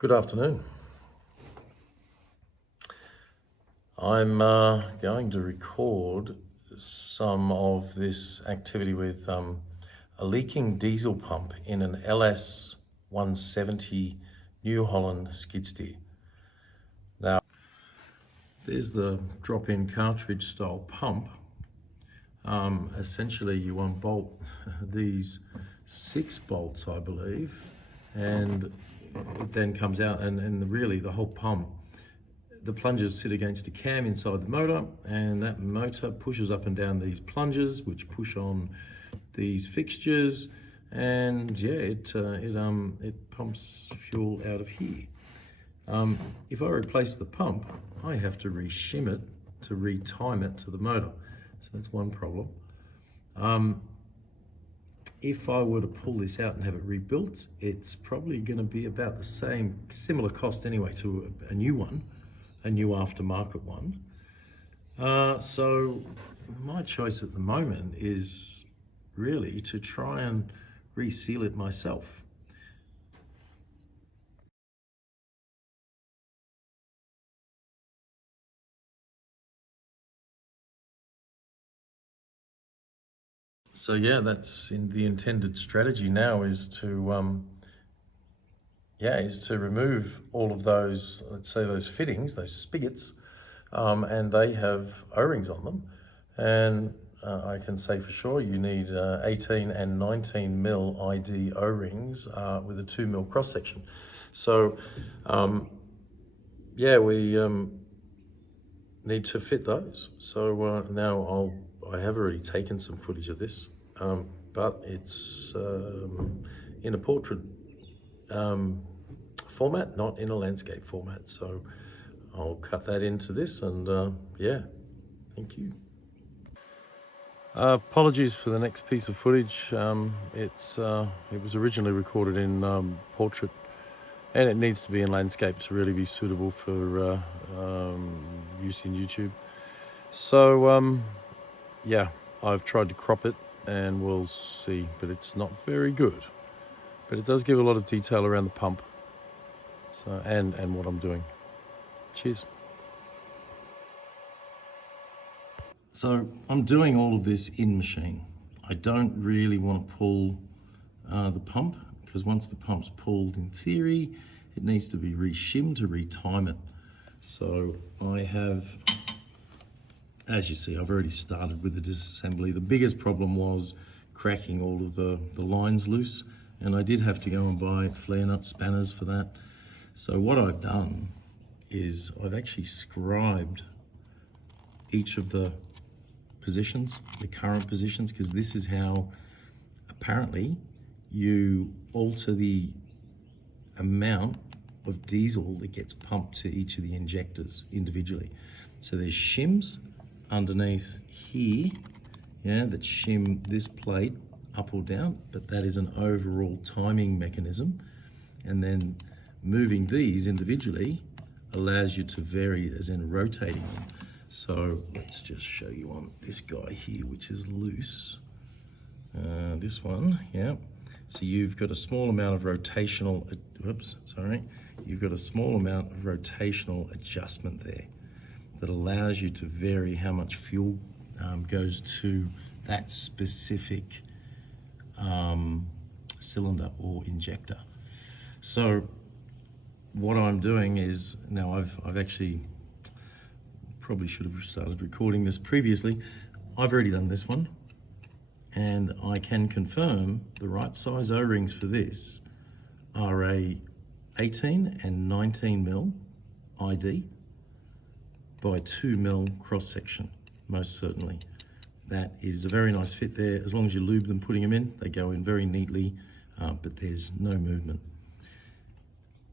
Good afternoon. I'm going to record some of this activity with a leaking diesel pump in an LS170 New Holland skid steer. Now, there's the drop-in cartridge style pump. Essentially, you unbolt these 6 bolts, I believe, and it then comes out, and really the whole pump, the plungers sit against a cam inside the motor, and that motor pushes up and down these plungers, which push on these fixtures, and yeah, it pumps fuel out of here. If I replace the pump, I have to re-shim it to re-time it to the motor. So that's one problem. If I were to pull this out and have it rebuilt, it's probably going to be about the similar cost anyway to a new one, a new aftermarket one. So my choice at the moment is really to try and reseal it myself. So yeah, that's in the intended strategy now is to remove all of those, let's say those fittings, those spigots, and they have O-rings on them. And I can say for sure you need 18 and 19 mil ID O-rings with a 2 mil cross section. So yeah, we need to fit those. So now I have already taken some footage of this, but it's in a portrait format, not in a landscape format. So I'll cut that into this, and yeah, thank you. Apologies for the next piece of footage. It was originally recorded in portrait, and it needs to be in landscape to really be suitable for use in YouTube. So yeah, I've tried to crop it, and we'll see, but it's not very good. But it does give a lot of detail around the pump, so and what I'm doing. Cheers. So I'm doing all of this in machine. I don't really want to pull the pump, because once the pump's pulled, in theory, it needs to be re-shimmed to re-time it. So I have, as you see, I've already started with the disassembly. The biggest problem was cracking all of the lines loose, and I did have to go and buy flare nut spanners for that. So what I've done is I've actually scribed each of the positions, the current positions, because this is how apparently you alter the amount of diesel that gets pumped to each of the injectors individually. So there's shims underneath here, yeah, that shim this plate up or down, but that is an overall timing mechanism. And then moving these individually allows you to vary, as in rotating them. So let's just show you on this guy here, which is loose. This one, yeah. So you've got a small amount of rotational, you've got a small amount of rotational adjustment there that allows you to vary how much fuel goes to that specific cylinder or injector. So what I'm doing is, now I've actually, probably should have started recording this previously. I've already done this one, and I can confirm the right size O-rings for this are a 18 and 19 mil ID by 2 mil cross section, most certainly. That is a very nice fit there. As long as you lube them putting them in, they go in very neatly, but there's no movement.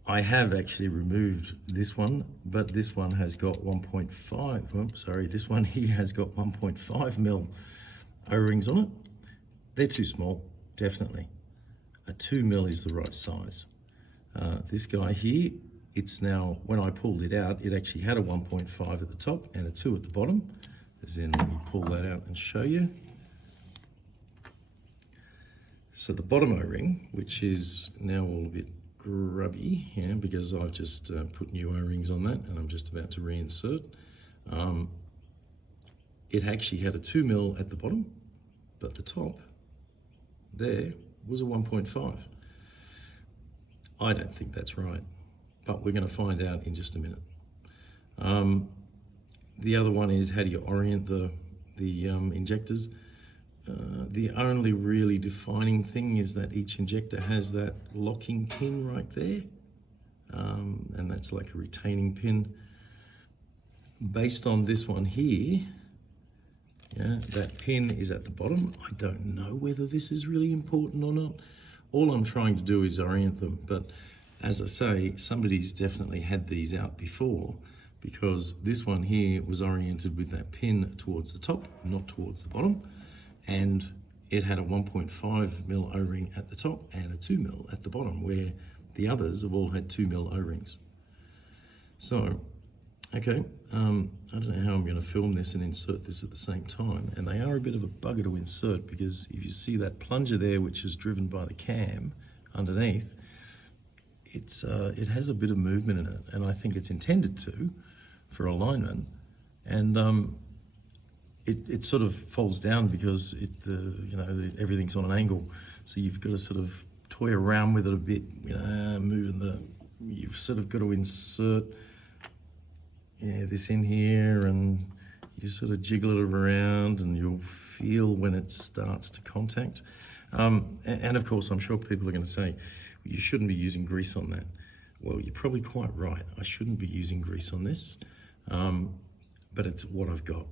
I have actually removed this one, but this one has got 1.5, this one here has got 1.5 mil O-rings on it. They're too small, definitely. A 2 mil is the right size. This guy here, it's now, when I pulled it out, it actually had a 1.5 at the top and a 2 at the bottom. As in, let me pull that out and show you. So the bottom O-ring, which is now all a bit scrubby, yeah, because I've just put new O-rings on that and I'm just about to reinsert. It actually had a 2mm at the bottom, but the top there was a 1.5. I don't think that's right, but we're going to find out in just a minute. The other one is, how do you orient the injectors? The only really defining thing is that each injector has that locking pin right there, and that's like a retaining pin. Based on this one here, yeah, that pin is at the bottom. I don't know whether this is really important or not. All I'm trying to do is orient them, but as I say, somebody's definitely had these out before, because this one here was oriented with that pin towards the top, not towards the bottom, and it had a 1.5mm O-ring at the top and a 2mm at the bottom, where the others have all had 2mm O-rings. So, okay, I don't know how I'm going to film this and insert this at the same time, and they are a bit of a bugger to insert, because if you see that plunger there, which is driven by the cam underneath, it has a bit of movement in it, and I think it's intended to for alignment, and it sort of falls down because everything's on an angle, so you've got to sort of toy around with it a bit, you've sort of got to insert this in here, and you sort of jiggle it around and you'll feel when it starts to contact. And of course, I'm sure people are going to say, you shouldn't be using grease on that. Well, you're probably quite right. I shouldn't be using grease on this, but it's what I've got.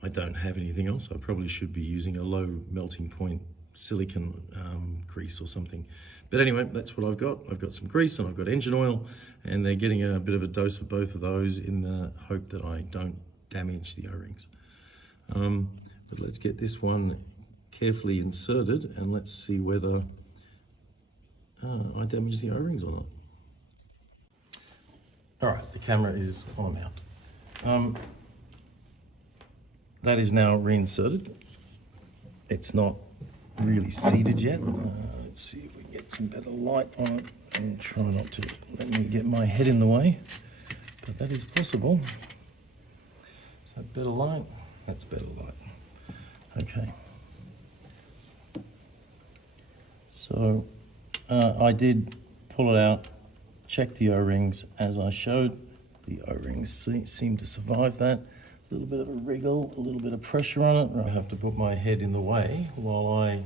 I don't have anything else. I probably should be using a low melting point silicone grease or something. But anyway, that's what I've got. I've got some grease and I've got engine oil, and they're getting a bit of a dose of both of those in the hope that I don't damage the O-rings. But let's get this one carefully inserted and let's see whether I damage the O-rings or not. All right, the camera is on mount. That is now reinserted. It's not really seated yet. Let's see if we can get some better light on it and try not to let me get my head in the way, but that is possible. Is that better light? That's better light. Okay. So I did pull it out, check the O-rings as I showed. The O-rings seem to survive that. A little bit of a wriggle, a little bit of pressure on it. I have to put my head in the way while I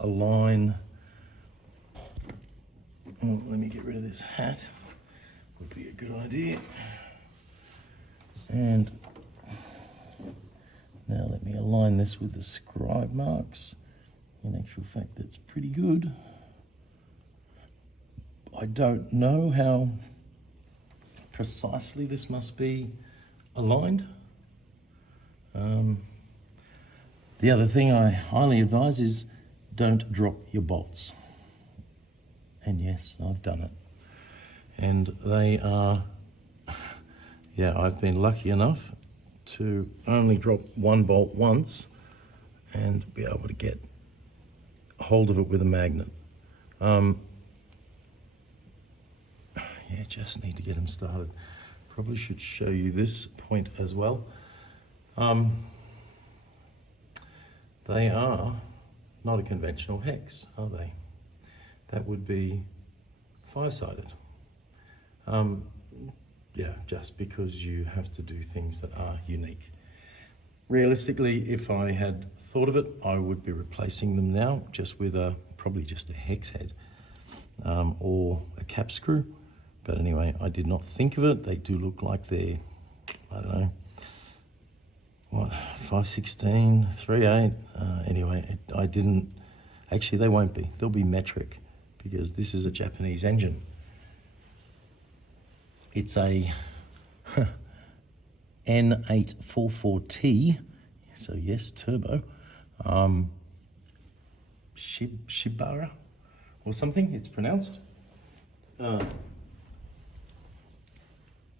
align. Oh, let me get rid of this hat. Would be a good idea. And now let me align this with the scribe marks. In actual fact, that's pretty good. I don't know how precisely this must be aligned. The other thing I highly advise is don't drop your bolts. And yes, I've done it. And they are, yeah, I've been lucky enough to only drop one bolt once and be able to get hold of it with a magnet. Yeah, just need to get them started. Probably should show you this point as well. They are not a conventional hex, are they? That would be 5-sided. Yeah, just because you have to do things that are unique. Realistically, if I had thought of it, I would be replacing them now just with probably just a hex head or a cap screw. But anyway, I did not think of it. They do look like they're, I don't know, what, 5/16, 3/8. Anyway, I didn't, actually they won't be. They'll be metric because this is a Japanese engine. It's a N844T, so yes, turbo. Shibaura or something, it's pronounced.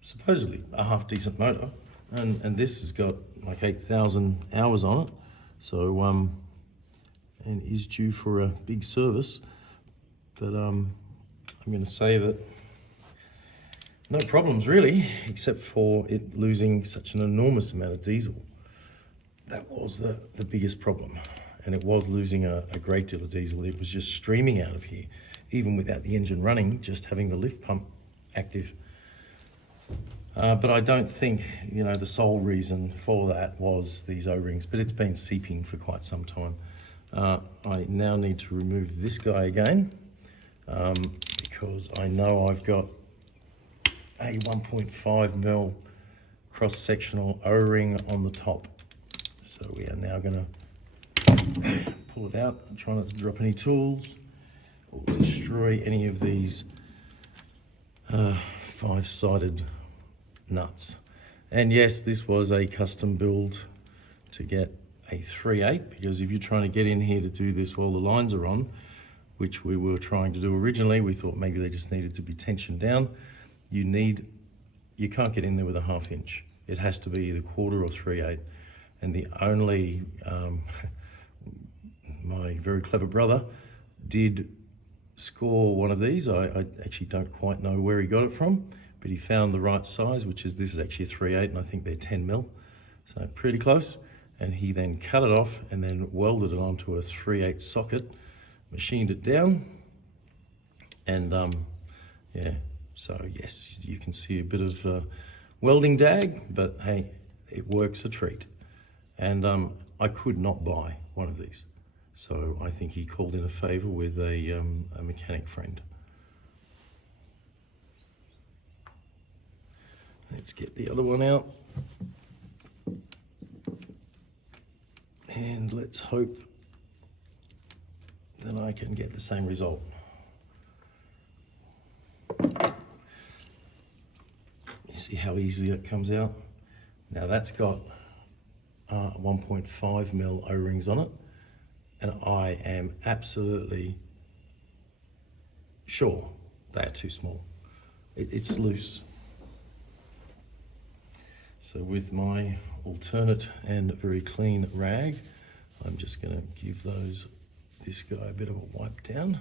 Supposedly a half decent motor, and this has got like 8,000 hours on it, so and is due for a big service. But I'm going to say that no problems really, except for it losing such an enormous amount of diesel. That was the biggest problem. And it was losing a great deal of diesel. It was just streaming out of here, even without the engine running, just having the lift pump active. But I don't think, the sole reason for that was these O-rings, but it's been seeping for quite some time. I now need to remove this guy again, because I know I've got a 1.5mm cross-sectional O-ring on the top. So we are now going to pull it out and try not to drop any tools or destroy any of these 5-sided nuts. And yes, this was a custom build to get a 3/8, because if you're trying to get in here to do this while the lines are on, which we were trying to do originally, we thought maybe they just needed to be tensioned down. You can't get in there with a 1/2 inch. It has to be either 1/4 or 3/8. And the only, my very clever brother did score one of these. I actually don't quite know where he got it from, but he found the right size, which is, this is actually a 3/8, and I think they're 10mm, so pretty close. And he then cut it off and then welded it onto a 3/8 socket, machined it down, and yeah, so yes, you can see a bit of welding dag, but hey, it works a treat. And I could not buy one of these, so I think he called in a favor with a mechanic friend. Let's get the other one out, and let's hope that I can get the same result. You see how easily it comes out? Now that's got 1.5mm O-rings on it, and I am absolutely sure they are too small. It's loose. So with my alternate and very clean rag, I'm just going to give this guy a bit of a wipe down.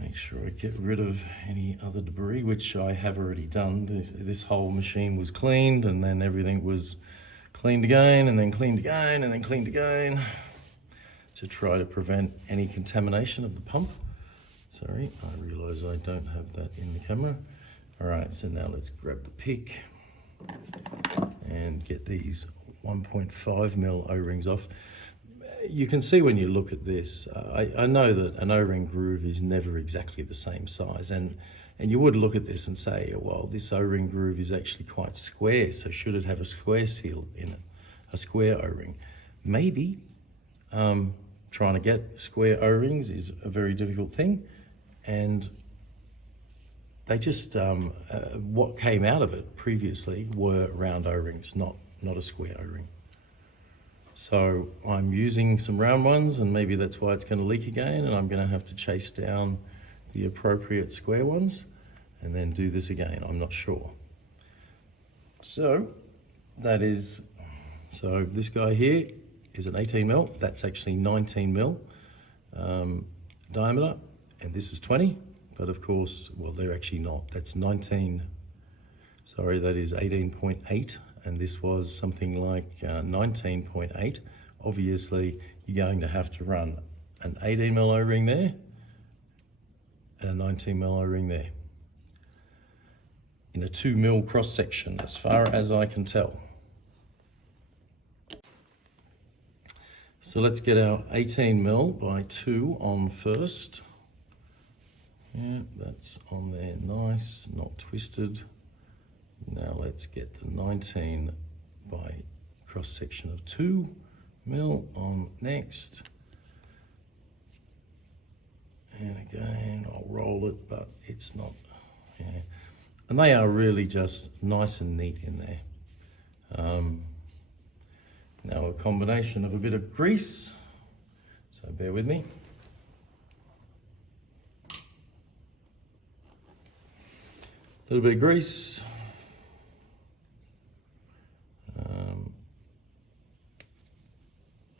Make sure I get rid of any other debris, which I have already done. This whole machine was cleaned, and then everything was cleaned again, and then cleaned again, and then cleaned again, to try to prevent any contamination of the pump. Sorry, I realise I don't have that in the camera. All right, so now let's grab the pick and get these 1.5mm O-rings off. You can see when you look at this, I know that an O-ring groove is never exactly the same size, and you would look at this and say, well, this O-ring groove is actually quite square, so should it have a square seal in it, a square O-ring? Maybe. Trying to get square O-rings is a very difficult thing, and they just, what came out of it previously were round O-rings, not a square O-ring. So I'm using some round ones, and maybe that's why it's going to leak again, and I'm going to have to chase down the appropriate square ones and then do this again. I'm not sure. So this guy here is an 18mm. That's actually 19mm diameter, and this is 20. But of course, well, they're actually not. That's 19. Sorry, that is 18.8. And this was something like 19.8. Obviously, you're going to have to run an 18mm O-ring there and a 19mm O-ring there in a 2mm cross section, as far as I can tell. So let's get our 18mm by 2 on first. Yeah, that's on there, nice, not twisted. Now let's get the 19 by cross section of 2mm on next. And again, I'll roll it, but it's not, yeah. And they are really just nice and neat in there. Now a combination of a bit of grease, so bear with me. A little bit of grease.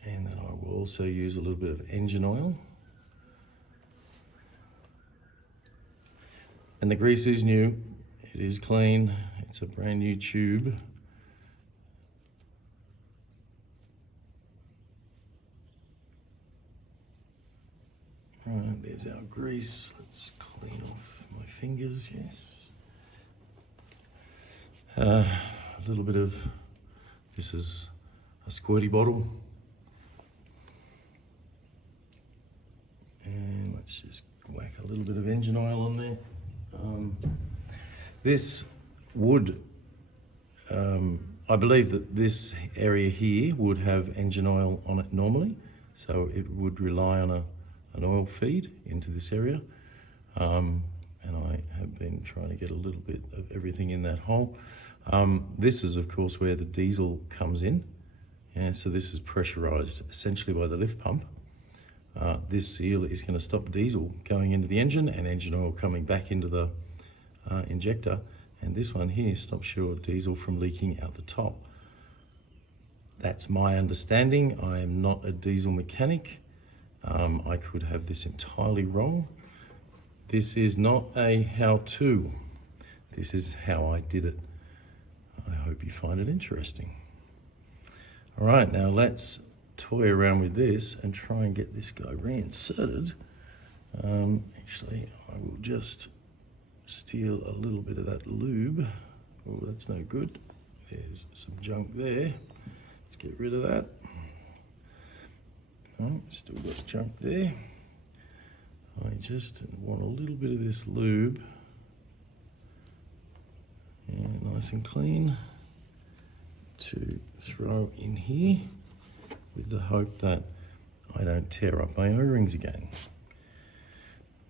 And then I will also use a little bit of engine oil. And the grease is new, it is clean, it's a brand new tube. Right, there's our grease. Let's clean off my fingers, yes. A little bit of, this is a squirty bottle. And let's just whack a little bit of engine oil on there. This would, I believe that this area here would have engine oil on it normally. So it would rely on an oil feed into this area. And I have been trying to get a little bit of everything in that hole. This is of course where the diesel comes in. And so this is pressurized essentially by the lift pump. This seal is going to stop diesel going into the engine and engine oil coming back into the injector. And this one here stops your diesel from leaking out the top. That's my understanding. I am not a diesel mechanic. I could have this entirely wrong. This is not a how-to. This is how I did it. I hope you find it interesting. All right, now let's toy around with this and try and get this guy reinserted. Actually, I will just steal a little bit of that lube. Oh, that's no good. There's some junk there. Let's get rid of that. Oh, still got junk there. I just want a little bit of this lube. And nice and clean to throw in here with the hope that I don't tear up my O-rings again.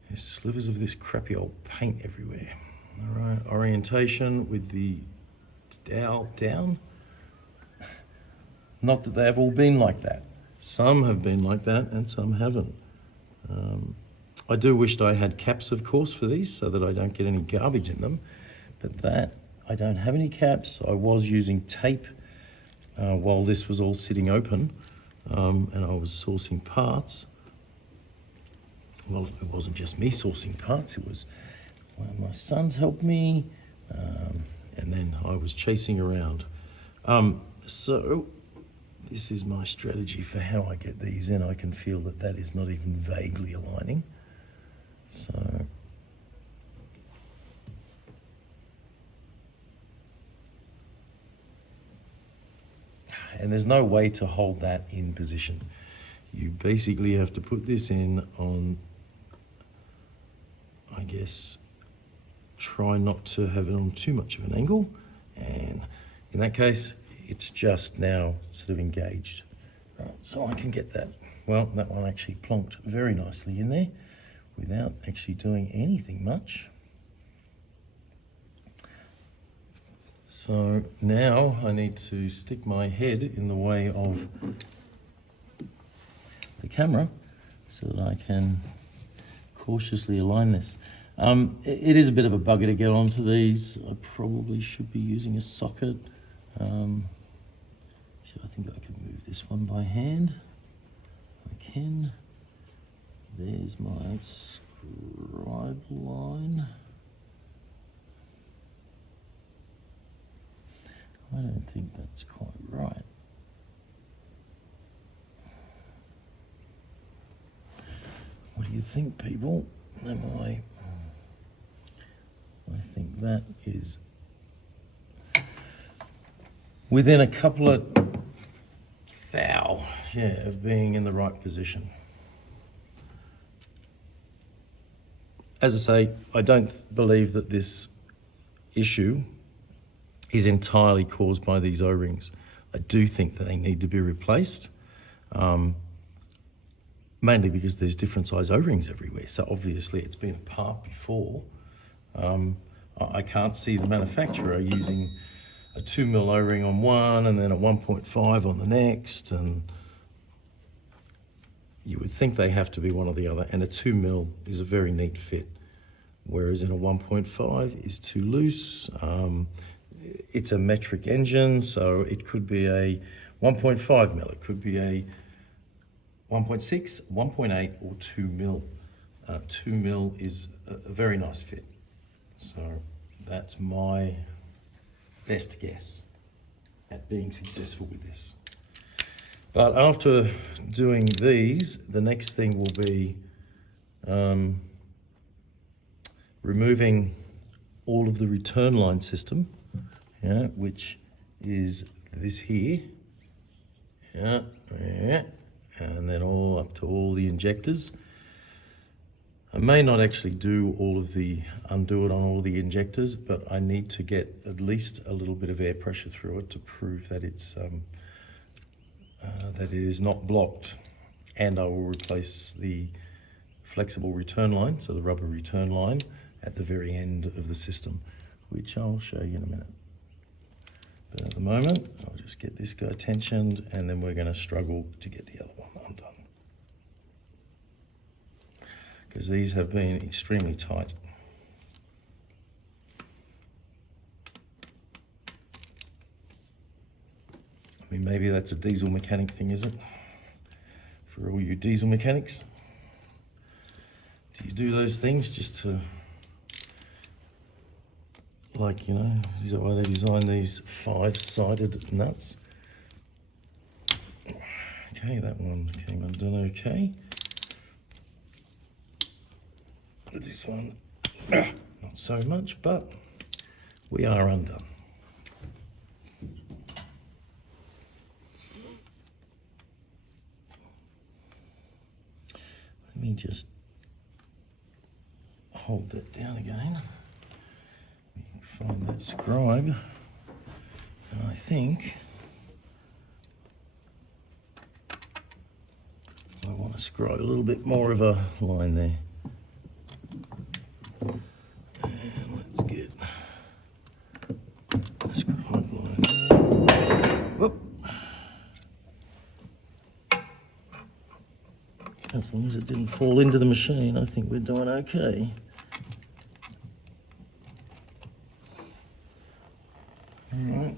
There's slivers of this crappy old paint everywhere. All right, orientation with the dowel down. Not that they have all been like that. Some have been like that and some haven't. I do wish I had caps, of course, for these so that I don't get any garbage in them. But that, I don't have any caps. I was using tape while this was all sitting open and I was sourcing parts. Well, it wasn't just me sourcing parts, it was one of my sons helped me, and then I was chasing around. So this is my strategy for how I get these in. I can feel that that is not even vaguely aligning. So and there's no way to hold that in position. You basically have to put this in on, I guess, try not to have it on too much of an angle. And in that case, it's just now sort of engaged. Right, so I can get that. Well, that one actually plonked very nicely in there without actually doing anything much. So now I need to stick my head in the way of the camera so that I can cautiously align this. It is a bit of a bugger to get onto these. I probably should be using a socket. So I think I can move this one by hand. I can. There's my scribe line. I don't think that's quite right. What do you think, people? I think that is within a couple of thou, of being in the right position. As I say, I don't believe that this issue is entirely caused by these O-rings. I do think that they need to be replaced, mainly because there's different size O-rings everywhere. So obviously it's been apart before. I can't see the manufacturer using a 2mm O-ring on one and then a 1.5 on the next, and you would think they have to be one or the other, and a 2mm is a very neat fit, whereas in a 1.5 is too loose. It's a metric engine, so it could be a 1.5mm, it could be a 1.6, 1.8 or 2mm. 2mm is a very nice fit. So that's my best guess at being successful with this. But after doing these, the next thing will be removing all of the return line system, yeah, which is this here, yeah, and then all up to all the injectors. I may not actually undo it on all the injectors, but I need to get at least a little bit of air pressure through it to prove that that it is not blocked. And I will replace the flexible return line, so the rubber return line, at the very end of the system, which I'll show you in a minute. But at the moment, I'll just get this guy tensioned, and then we're going to struggle to get the other one undone, because these have been extremely tight. I mean, maybe that's a diesel mechanic thing, is it? For all you diesel mechanics, do you do those things just to, like, you know, is that why they designed these 5-sided nuts? Okay, that one came undone okay. This one, not so much, but we are undone. Let me just hold that down again. Find that scribe, and I think I want to scribe a little bit more of a line there. And let's get a scribe line there. Whoop. As long as it didn't fall into the machine, I think we're doing okay. Alright,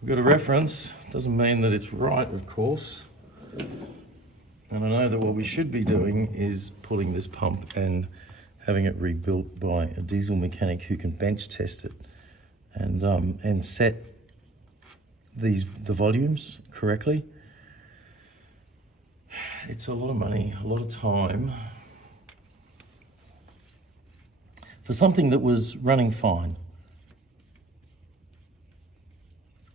we've got a reference. Doesn't mean that it's right, of course. And I know that what we should be doing is pulling this pump and having it rebuilt by a diesel mechanic who can bench test it and set the volumes correctly. It's a lot of money, a lot of time for something that was running fine.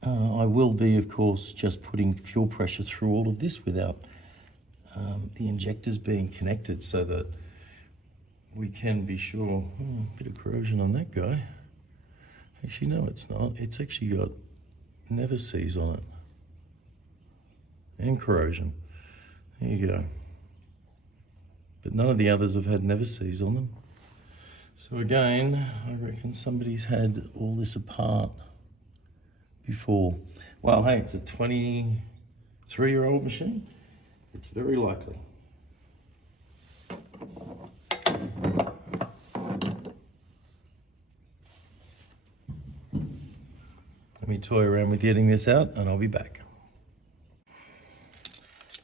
I will be, of course, just putting fuel pressure through all of this without the injectors being connected, so that we can be sure. A bit of corrosion on that guy. Actually, no, it's not. It's actually got never sees on it. And corrosion. There you go. But none of the others have had never sees on them. So again, I reckon somebody's had all this apart before. Well, hey, it's a 23-year-old machine. It's very likely. Let me toy around with getting this out and I'll be back.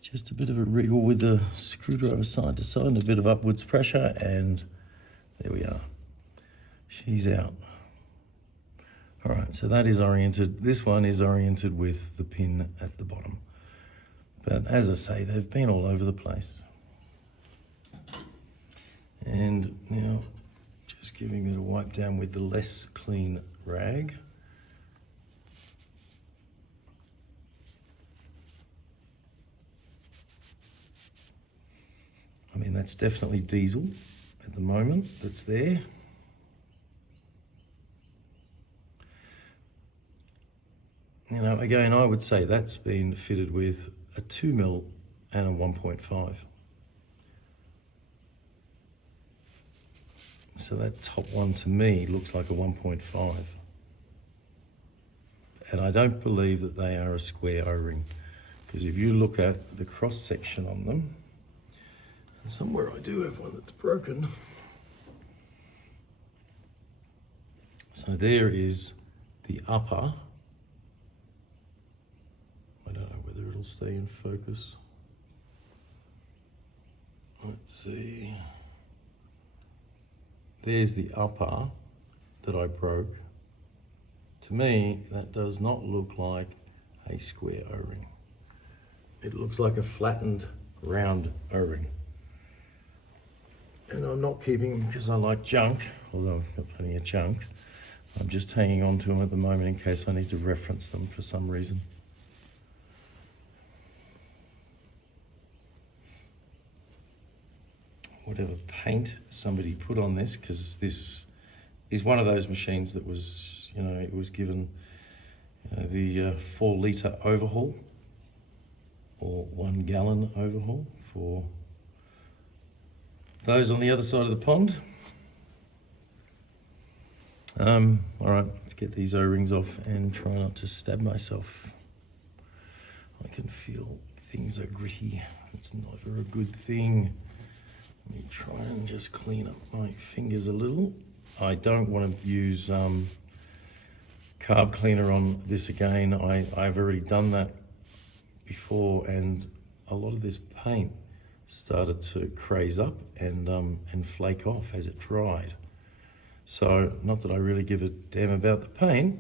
Just a bit of a wriggle with the screwdriver side to side and a bit of upwards pressure, and there we are. She's out. All right, so that is oriented. This one is oriented with the pin at the bottom. But as I say, they've been all over the place. And now, just giving it a wipe down with the less clean rag. I mean, that's definitely diesel at the moment that's there. You know, again, I would say that's been fitted with a 2mm and a 1.5. So that top one to me looks like a 1.5. And I don't believe that they are a square O-ring, because if you look at the cross section on them, and somewhere I do have one that's broken. So there is the upper. I don't know whether it'll stay in focus. Let's see. there's the upper that I broke. To me, that does not look like a square O-ring. It looks like a flattened round O-ring. And I'm not keeping them because I like junk, although I've got plenty of junk. I'm just hanging on to them at the moment in case I need to reference them for some reason. Whatever paint somebody put on this, because this is one of those machines that was, it was given the 4 litre overhaul or 1 gallon overhaul for those on the other side of the pond. All right, let's get these O-rings off and try not to stab myself. I can feel things are gritty. It's never a good thing. Let me try and just clean up my fingers a little. I don't want to use carb cleaner on this again. I've already done that before, and a lot of this paint started to craze up and flake off as it dried. So, not that I really give a damn about the paint,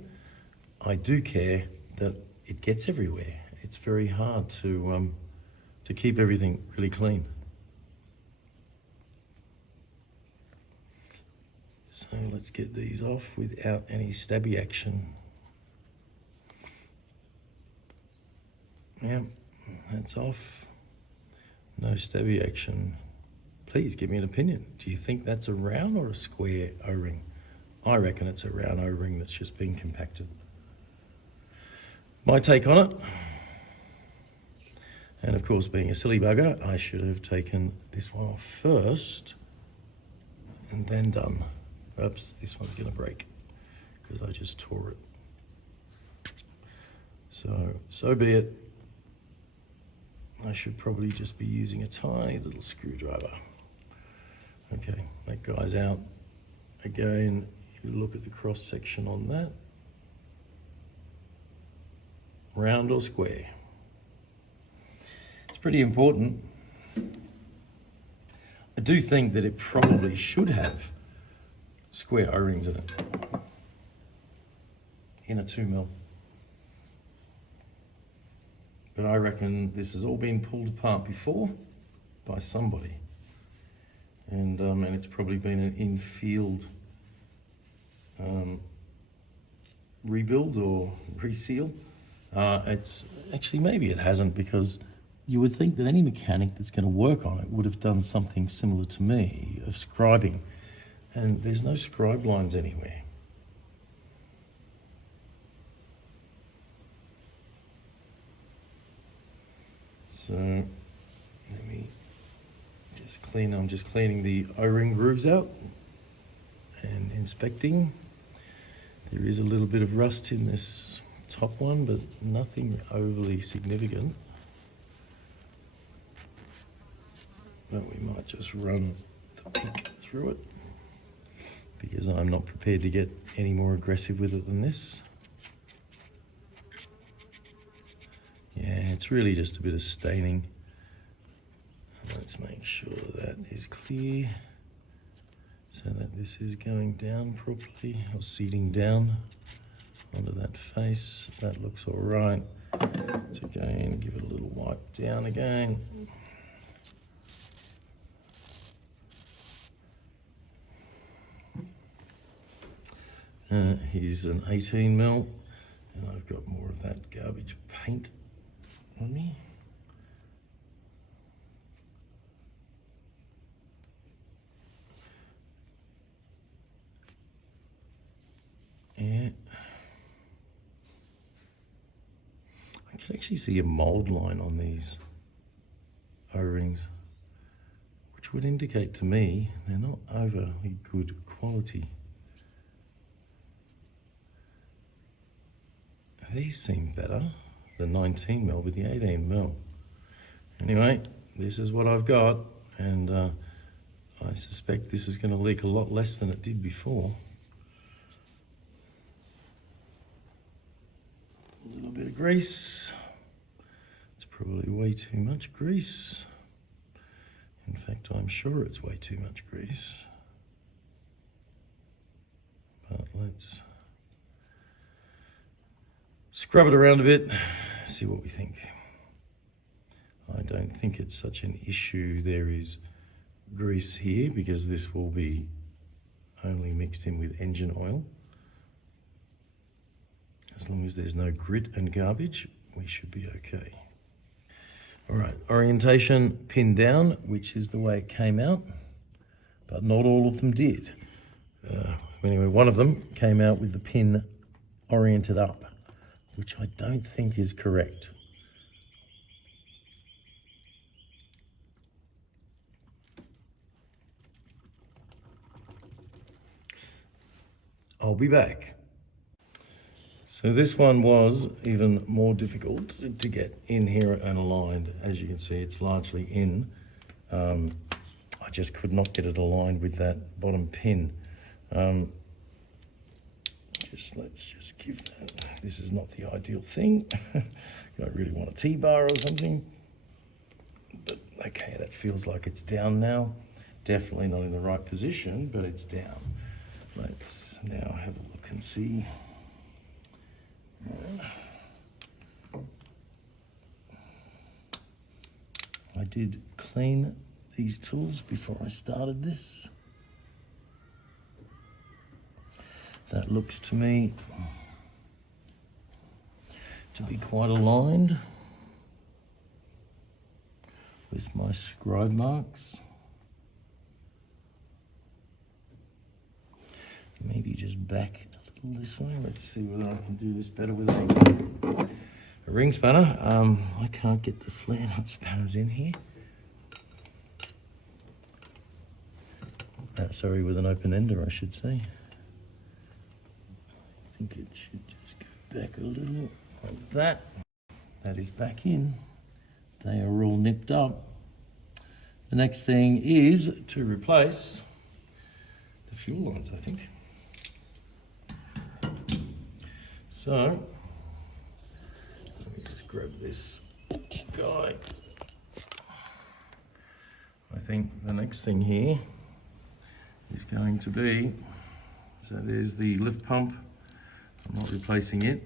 I do care that it gets everywhere. It's very hard to keep everything really clean. So let's get these off without any stabby action. Yep, that's off. No stabby action. Please give me an opinion. Do you think that's a round or a square O-ring? I reckon it's a round O-ring that's just been compacted. My take on it. And of course, being a silly bugger, I should have taken this one off first and then done. Oops, this one's gonna break because I just tore it. So be it. I should probably just be using a tiny little screwdriver. Okay, that guy's out. Again, you look at the cross section on that. Round or square? It's pretty important. I do think that it probably should have square O-rings in it, in a 2mm. But I reckon this has all been pulled apart before by somebody. And it's probably been an in-field rebuild or reseal. It's actually, maybe it hasn't, because you would think that any mechanic that's going to work on it would have done something similar to me of scribing. And there's no scribe lines anywhere. So let me just clean. I'm just cleaning the O-ring grooves out and inspecting. There is a little bit of rust in this top one, but nothing overly significant. But we might just run the pick through it, because I'm not prepared to get any more aggressive with it than this. Yeah, it's really just a bit of staining. Let's make sure that is clear so that this is going down properly, or seating down onto that face. That looks all right. Let's again give it a little wipe down again. Here's an 18mm, and I've got more of that garbage paint on me. Yeah. I can actually see a mold line on these O-rings, which would indicate to me they're not overly good quality. These seem better, the 19mm with the 18mm. Anyway, this is what I've got, and I suspect this is going to leak a lot less than it did before. A little bit of grease. It's probably way too much grease. In fact, I'm sure it's way too much grease. But let's scrub it around a bit, see what we think. I don't think it's such an issue. There is grease here because this will be only mixed in with engine oil. As long as there's no grit and garbage, we should be okay. All right, orientation pin down, which is the way it came out, but not all of them did. Anyway, one of them came out with the pin oriented up, which I don't think is correct. I'll be back. So this one was even more difficult to get in here and aligned. As you can see, it's largely in. I just could not get it aligned with that bottom pin. Let's just give that. This is not the ideal thing. I really want a T-bar or something. But okay, that feels like it's down now. Definitely not in the right position, but it's down. Let's now have a look and see. I did clean these tools before I started this. That looks to me to be quite aligned with my scribe marks. Maybe just back a little this way. Let's see whether I can do this better with a ring spanner. I can't get the flare nut spanners in here. Sorry, with an open ender, I should say. I think it should just go back a little like that. That is back in. They are all nipped up. The next thing is to replace the fuel lines, I think. So, let me just grab this guy. I think the next thing here is going to be, so there's the lift pump. I'm not replacing it,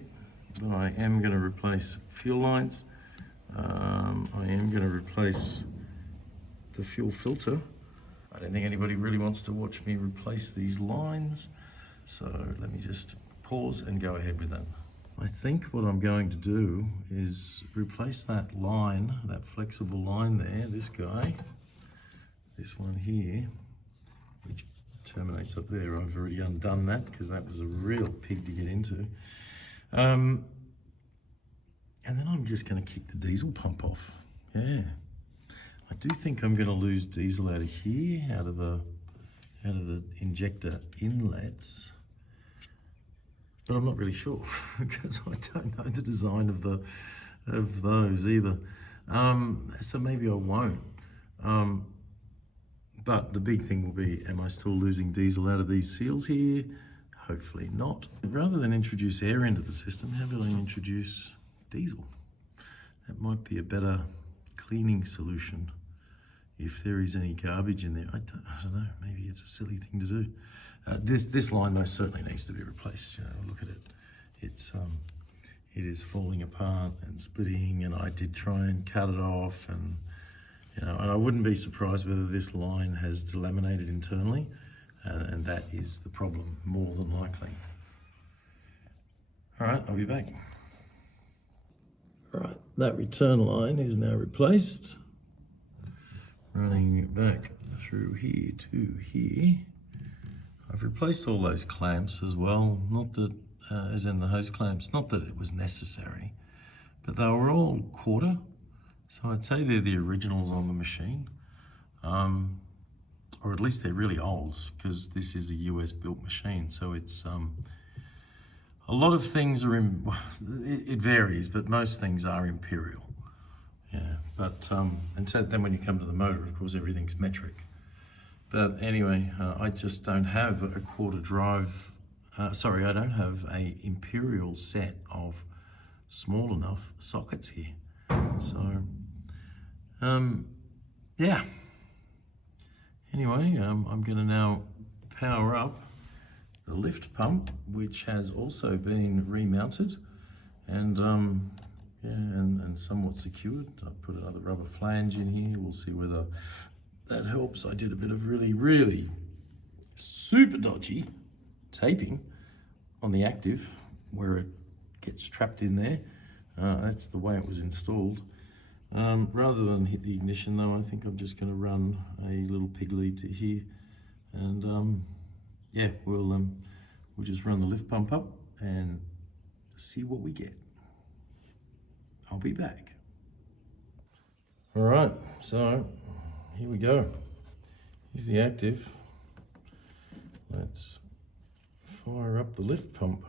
but I am going to replace fuel lines. I am going to replace the fuel filter. I don't think anybody really wants to watch me replace these lines, so let me just pause and go ahead with that. I think what I'm going to do is replace that line, that flexible line there, this guy, this one here, which terminates up there. I've already undone that because that was a real pig to get into. And then I'm just going to kick the diesel pump off. Yeah, I do think I'm going to lose diesel out of here, out of the injector inlets, but I'm not really sure because I don't know the design of those either. So maybe I won't. But the big thing will be, am I still losing diesel out of these seals here? Hopefully not. Rather than introduce air into the system, how about I introduce diesel? That might be a better cleaning solution if there is any garbage in there. I don't know, maybe it's a silly thing to do. This line most certainly needs to be replaced. You know, look at it. It is falling apart and splitting, and I did try and cut it off, and you know, and I wouldn't be surprised whether this line has delaminated internally, and that is the problem, more than likely. All right, I'll be back. All right, that return line is now replaced. Running back through here to here. I've replaced all those clamps as well, not that, as in the hose clamps, not that it was necessary, but they were all quarter. So I'd say they're the originals on the machine, or at least they're really old because this is a US built machine. So it's, a lot of things are in, it varies, but most things are imperial. Yeah, but, and so then when you come to the motor, of course, everything's metric. But anyway, I just don't have a quarter drive, I don't have a imperial set of small enough sockets here. So, yeah. Anyway, I'm gonna now power up the lift pump, which has also been remounted and yeah, and somewhat secured. I put another rubber flange in here. We'll see whether that helps. I did a bit of really super dodgy taping on the active where it gets trapped in there. That's the way it was installed. Rather than hit the ignition though, I think I'm just going to run a little pig lead to here, and yeah, we'll just run the lift pump up and see what we get. I'll be back. All right, so here we go. Here's the active. Let's fire up the lift pump.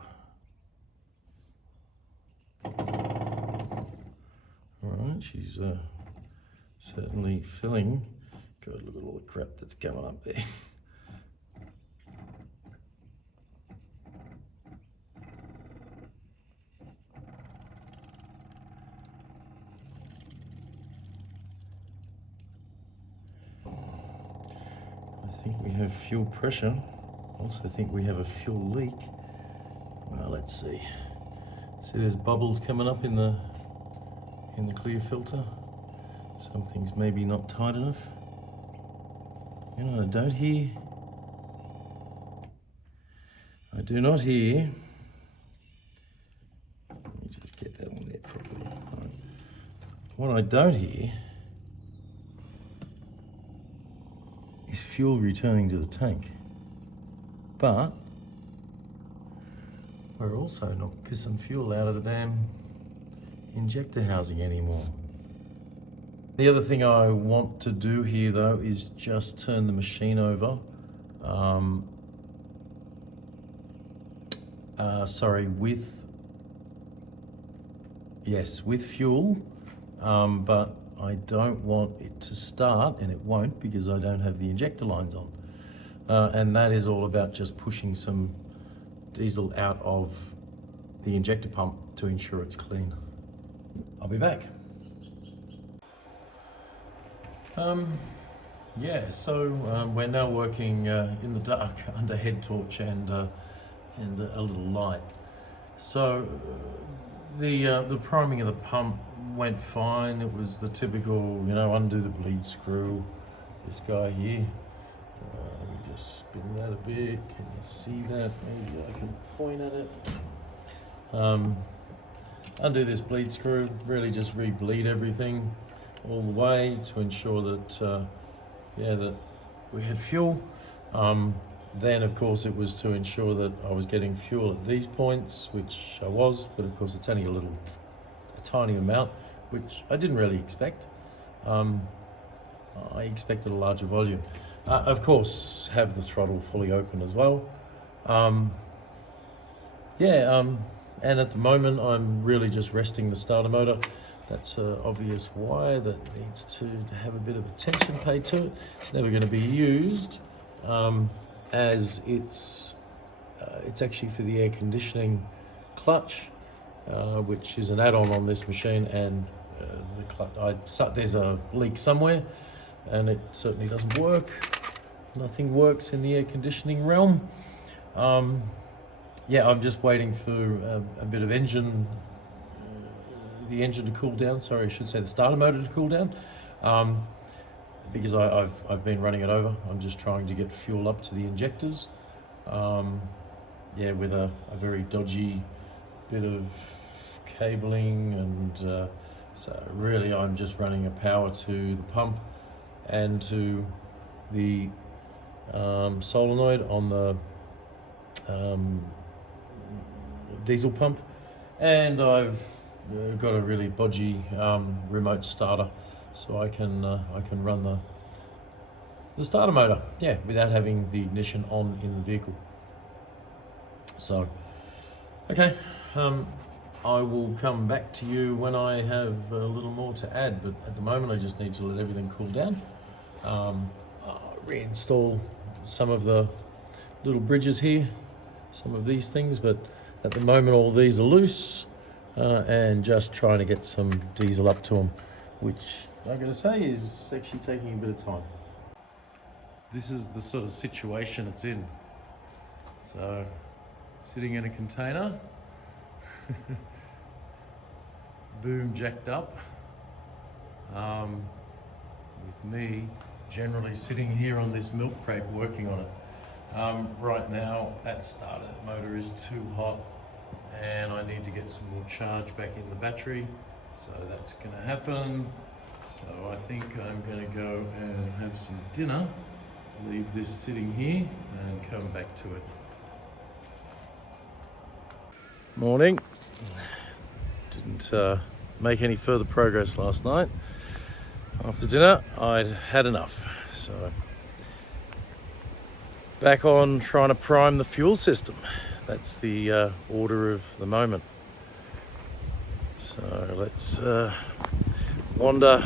All right, she's certainly filling. God, look at all the crap that's going up there. I think we have fuel pressure. Also think we have a fuel leak. Well, let's see. See, there's bubbles coming up in the clear filter. Something's maybe not tight enough. You know, I do not hear. Let me just get that one there properly. Right. What I don't hear is fuel returning to the tank. But we're also not pissing fuel out of the damn injector housing anymore. The other thing I want to do here though is just turn the machine over. With fuel, but I don't want it to start, and it won't because I don't have the injector lines on. And that is all about just pushing some diesel out of the injector pump to ensure it's clean. I'll be back. Yeah, so we're now working in the dark under head torch and a little light. So the priming of the pump went fine. It was the typical, you know, undo the bleed screw. This guy here. Let me just spin that a bit. Can you see that? Maybe I can point at it. Undo this bleed screw. Really just re-bleed everything all the way to ensure that that we had fuel. Then of course it was to ensure that I was getting fuel at these points, which I was, but of course it's only a tiny amount, which I didn't really expect. I expected a larger volume. Of course, have the throttle fully open as well. And at the moment I'm really just resting the starter motor. That's an obvious wire that needs to have a bit of attention paid to it. It's never going to be used as it's actually for the air conditioning clutch, which is an add-on on this machine, and the clutch, there's a leak somewhere and it certainly doesn't work. Nothing works in the air conditioning realm. Yeah, I'm just waiting for a bit of engine, the engine to cool down. Sorry, I should say the starter motor to cool down, because I've been running it over. I'm just trying to get fuel up to the injectors. Yeah, with a very dodgy bit of cabling, and so really I'm just running a power to the pump and to the solenoid on the diesel pump, and I've got a really bodgy remote starter, so I can run the starter motor, yeah, without having the ignition on in the vehicle. So, okay, I will come back to you when I have a little more to add, but at the moment I just need to let everything cool down. Reinstall some of the little bridges here, some of these things, but at the moment all these are loose, and just trying to get some diesel up to them, which I'm going to say is actually taking a bit of time. This is the sort of situation it's in. So, sitting in a container, boom jacked up, with me generally sitting here on this milk crate working on it. Right now, that starter motor is too hot and I need to get some more charge back in the battery. So that's gonna happen. So I think I'm gonna go and have some dinner, leave this sitting here and come back to it. Morning. Didn't make any further progress last night. After dinner, I'd had enough. So back on trying to prime the fuel system. That's the order of the moment. So let's wander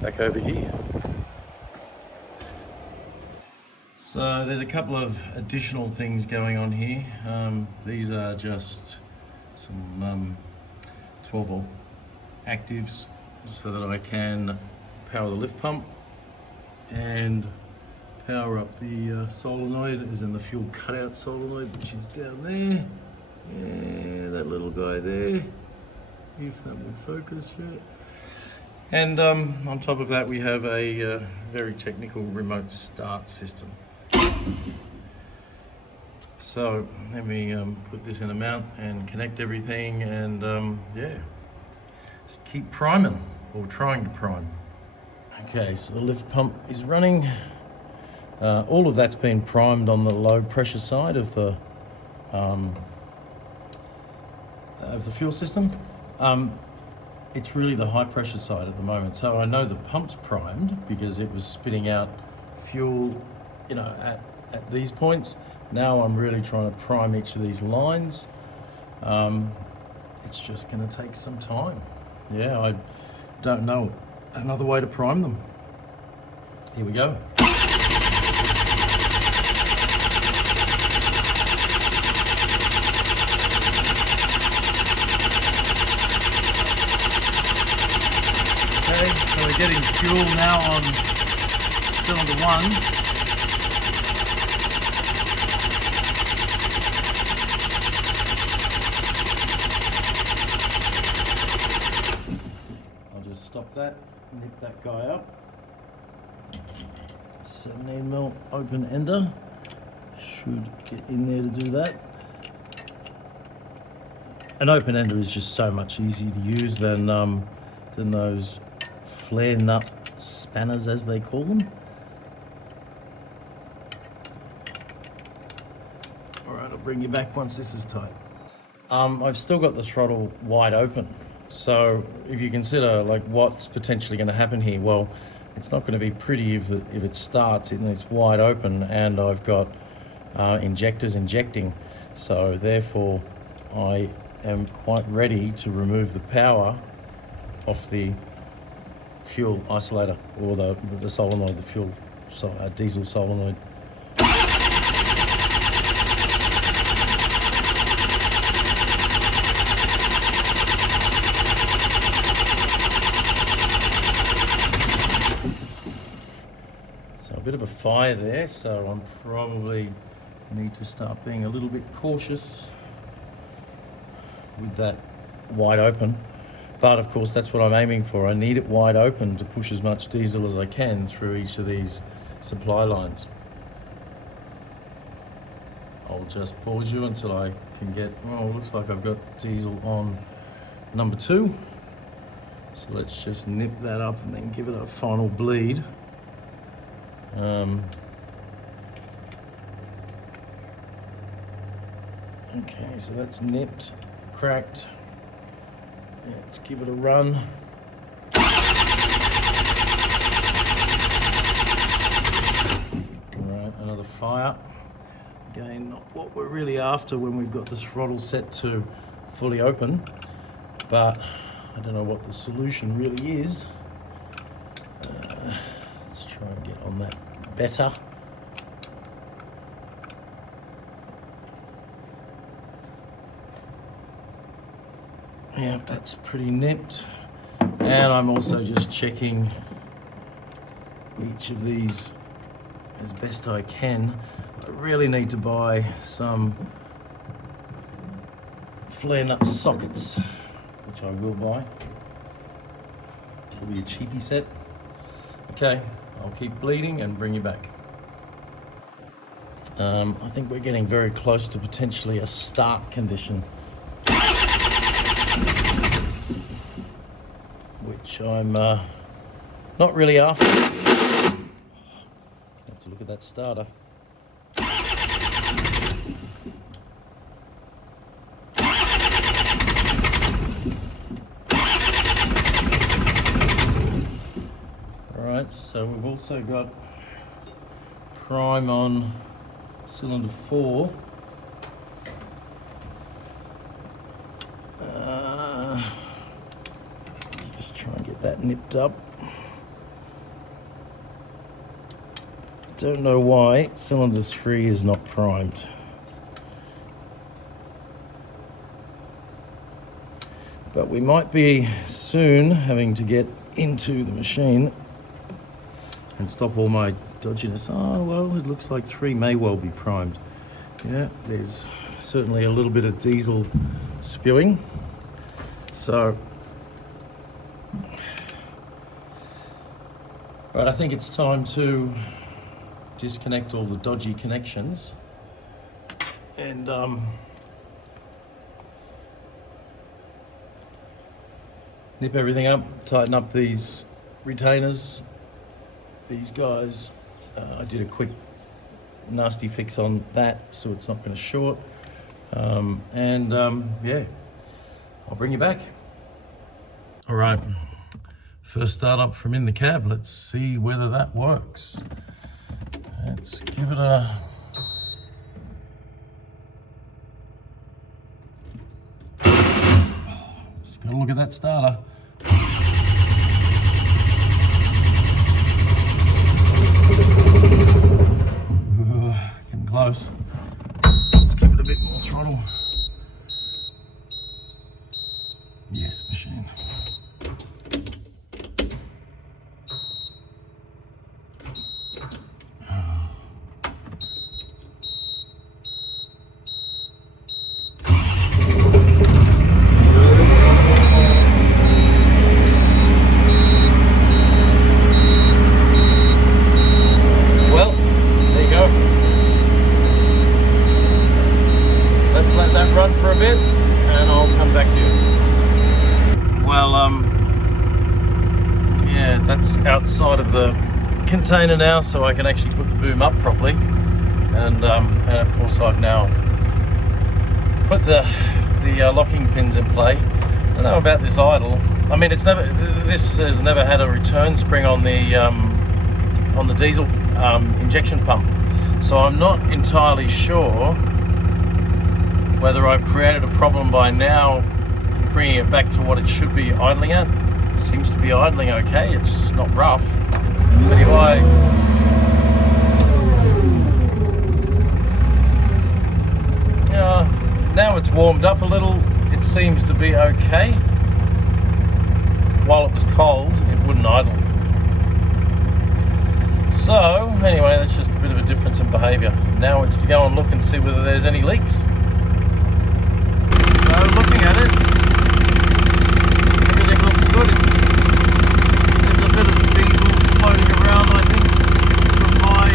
back over here. So there's a couple of additional things going on here. These are just some 12 volt actives so that I can power the lift pump and power up the solenoid, as in the fuel cutout solenoid, which is down there. Yeah, that little guy there, if that would focus. Yeah. And on top of that, we have a very technical remote start system. So let me put this in a mount and connect everything, and yeah, just keep priming, or trying to prime. Okay, so the lift pump is running. All of that's been primed on the low pressure side of the fuel system. It's really the high pressure side at the moment. So I know the pump's primed because it was spitting out fuel, you know, at these points. Now I'm really trying to prime each of these lines. It's just going to take some time. Yeah, I don't know another way to prime them. Here we go. So we're getting fuel now on cylinder 1. I'll just stop that, nip that guy up. 17mm open ender should get in there to do that. An open ender is just so much easier to use than those flare nut spanners, as they call them. All right, I'll bring you back once this is tight. I've still got the throttle wide open. So if you consider like what's potentially going to happen here, well, it's not going to be pretty if it starts and it's wide open, and I've got injectors injecting. So therefore, I am quite ready to remove the power off the fuel isolator, or the solenoid, the fuel diesel solenoid. So a bit of a fire there, so I'm probably need to start being a little bit cautious with that wide open. But of course, that's what I'm aiming for. I need it wide open to push as much diesel as I can through each of these supply lines. I'll just pause you until I can get, well, it looks like I've got diesel on number 2. So let's just nip that up and then give it a final bleed. Okay, so that's nipped, cracked. Let's give it a run. All right, another fire. Again, not what we're really after when we've got the throttle set to fully open, but I don't know what the solution really is. Let's try and get on that better. Yeah, that's pretty nipped. And I'm also just checking each of these as best I can. I really need to buy some flare nut sockets, which I will buy. It'll be a cheapy set. Okay, I'll keep bleeding and bring you back. I think we're getting very close to potentially a start condition, which I'm not really after. Have to look at that starter. Alright, so we've also got prime on cylinder 4. Just try and get that nipped up. Don't know why cylinder 3 is not primed. But we might be soon having to get into the machine and stop all my dodginess. Oh, well, it looks like 3 may well be primed. Yeah, there's certainly a little bit of diesel spewing. So, right, I think it's time to disconnect all the dodgy connections and nip everything up, tighten up these retainers. These guys, I did a quick nasty fix on that so it's not going to short. Yeah, I'll bring you back. All right, first start up from in the cab. Let's see whether that works. Let's give it a... Just gotta look at that starter. Getting close. Let's give it a bit more throttle. Yes, machine. Run for a bit and I'll come back to you. Well, yeah, that's outside of the container now, so I can actually put the boom up properly. And of course I've now put the locking pins in play. I don't know about this idle. I mean, this has never had a return spring on the diesel injection pump, so I'm not entirely sure whether I've created a problem by now bringing it back to what it should be idling at. It seems to be idling okay, it's not rough. But if now it's warmed up a little, it seems to be okay. While it was cold, it wouldn't idle. So, anyway, that's just a bit of a difference in behaviour. Now it's to go and look and see whether there's any leaks. So looking at it, everything looks good. There's a bit of diesel floating around, I think, from my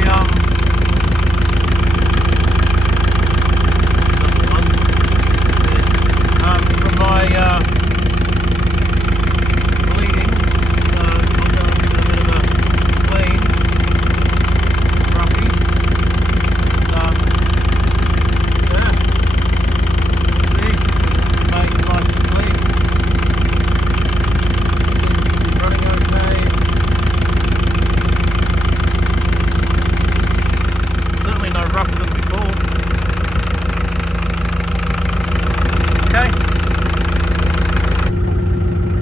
bleeding. So I'll go and give it a bit of a clean, roughy.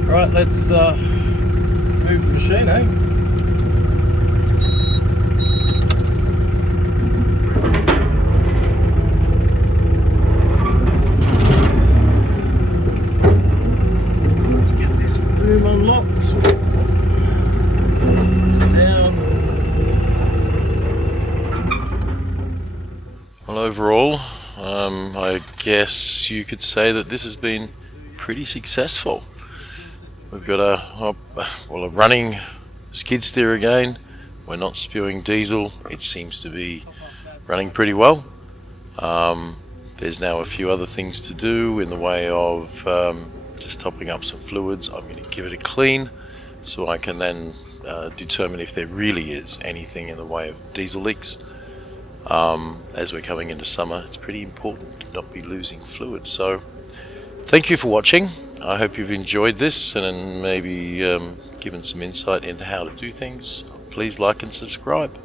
Right, let's move the machine, eh? Let's get this boom unlocked. Down. overall, I guess you could say that this has been pretty successful. We've got a running skid steer again. We're not spewing diesel. It seems to be running pretty well. There's now a few other things to do in the way of just topping up some fluids. I'm going to give it a clean so I can then determine if there really is anything in the way of diesel leaks. As we're coming into summer, it's pretty important to not be losing fluid. So thank you for watching. I hope you've enjoyed this and maybe given some insight into how to do things. Please like and subscribe.